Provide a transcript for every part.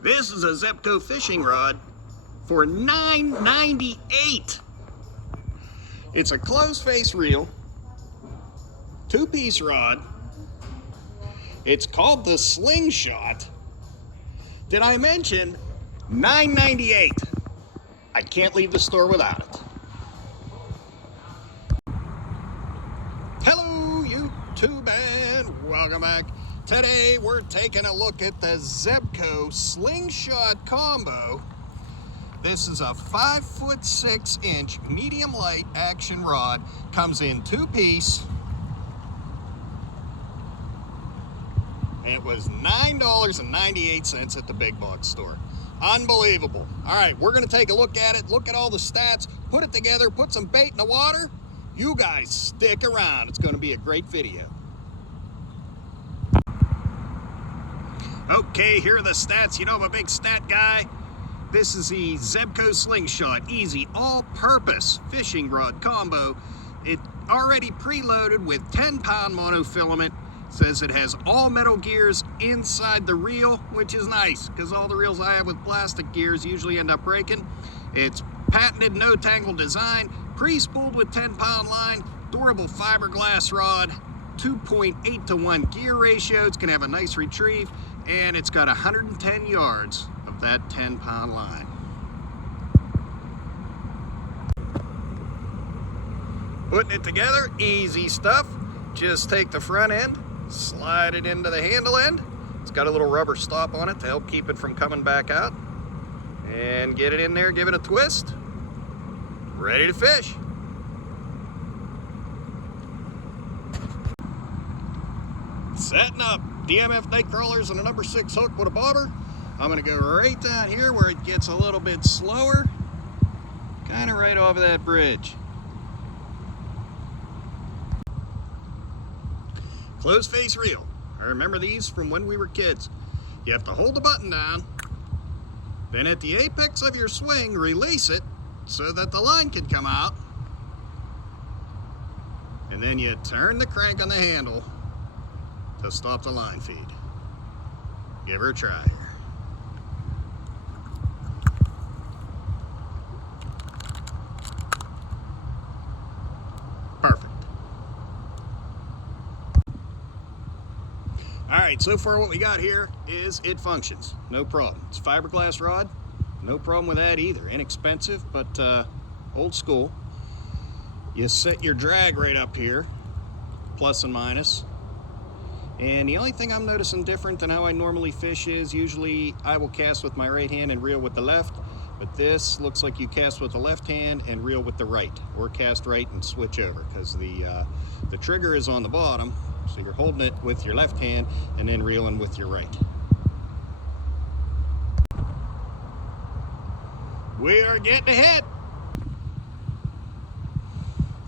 This is a Zebco fishing rod for $9.98. It's a closed face reel, two-piece rod. It's called the Slingshot. Did I mention $9.98? I can't leave the store without it. Hello, YouTube, and welcome back. Today we're taking a look at the Zebco Slingshot combo. This is a 5'6" medium light action rod. Comes in two-piece. It was $9.98 at the big box store. Unbelievable. All right, we're gonna take a look at it, look at all the stats, put it together, put some bait in the water. You guys stick around. It's gonna be a great video. Okay, here are the stats. You know I'm a big stat guy. This is the Zebco Slingshot Easy All-Purpose Fishing Rod Combo. It already preloaded with 10-pound monofilament. Says it has all metal gears inside the reel, which is nice because all the reels I have with plastic gears usually end up breaking. It's patented no tangle design, pre-spooled with 10-pound line, durable fiberglass rod, 2.8 to 1 gear ratio. It's gonna have a nice retrieve, and it's got 110 yards of that 10-pound line. Putting it together, easy stuff. Just take the front end, slide it into the handle end. It's got a little rubber stop on it to help keep it from coming back out. And get it in there, give it a twist. Ready to fish. Setting up DMF night crawlers and a number 6 hook with a bobber. I'm gonna go right down here where it gets a little bit slower. Kind of right over that bridge. Closed face reel. I remember these from when we were kids. You have to hold the button down, then at the apex of your swing, release it so that the line can come out. And then you turn the crank on the handle to stop the line feed. Give her a try here. Perfect. All right, so far what we got here is it functions, no problem. It's a fiberglass rod, no problem with that either. Inexpensive, but old school. You set your drag right up here, plus and minus. And the only thing I'm noticing different than how I normally fish is usually I will cast with my right hand and reel with the left, but this looks like you cast with the left hand and reel with the right, or cast right and switch over, because the trigger is on the bottom, so you're holding it with your left hand and then reeling with your right. We are getting a hit.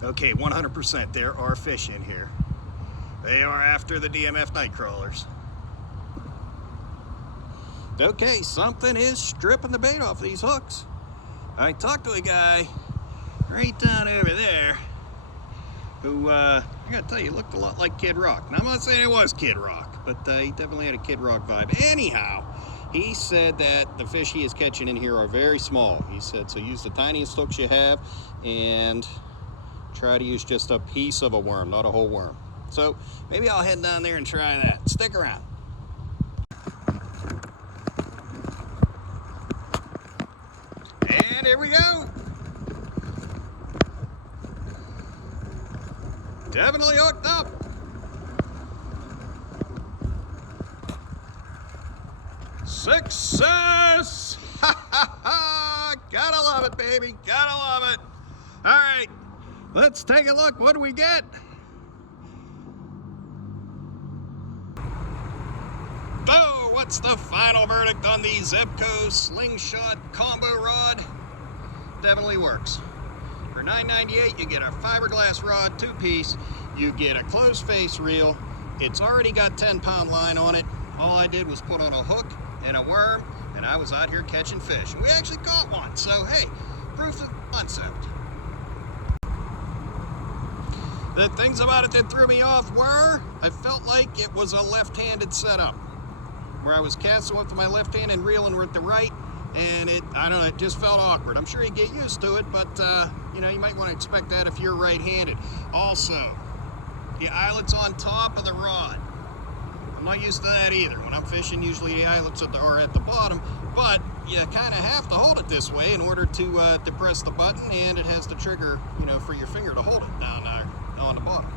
Okay, 100% there are fish in here. They are after the DMF night crawlers. Okay, something is stripping the bait off these hooks. I talked to a guy right down over there who, I gotta tell you, looked a lot like Kid Rock. Now, I'm not saying it was Kid Rock, but he definitely had a Kid Rock vibe. Anyhow, he said that the fish he is catching in here are very small. He said, so use the tiniest hooks you have and try to use just a piece of a worm, not a whole worm. So maybe I'll head down there and try that. Stick around. And here we go. Definitely hooked up. Success! Ha ha ha! Gotta love it, baby. Gotta love it. All right, let's take a look. What do we get? Oh, what's the final verdict on the Zebco Slingshot combo rod? Definitely works. For $9.98, you get a fiberglass rod, two-piece. You get a closed face reel. It's already got 10-pound line on it. All I did was put on a hook and a worm, and I was out here catching fish. And we actually caught one, so hey, proof of concept. The things about it that threw me off were, I felt like it was a left-handed setup. where I was casting with my left hand and reeling with the right, and I don't know, it just felt awkward. I'm sure you get used to it, but you know, you might want to expect that if you're right-handed. Also, the eyelets on top of the rod. I'm not used to that either. When I'm fishing, usually the eyelets are at the bottom, but you kind of have to hold it this way in order to press the button, and it has the trigger, you know, for your finger to hold it down there on the bottom.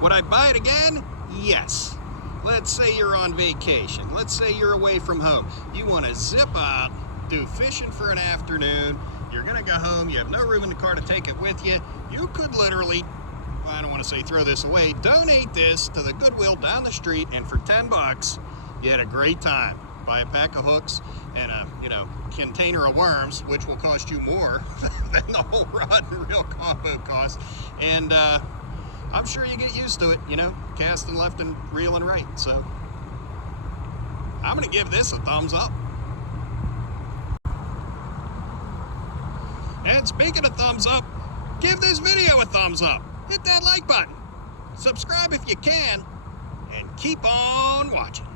Would I buy it again? Yes. Let's say you're on vacation. Let's say you're away from home. You want to zip out, do fishing for an afternoon. You're going to go home. You have no room in the car to take it with you. You could literally, I don't want to say throw this away, donate this to the Goodwill down the street, and for 10 bucks, you had a great time. Buy a pack of hooks and a, you know, container of worms, which will cost you more than the whole rod and reel combo cost. And I'm sure you get used to it, you know, casting left and reeling right. So I'm going to give this a thumbs up. And speaking of thumbs up, give this video a thumbs up. Hit that like button. Subscribe if you can, and keep on watching.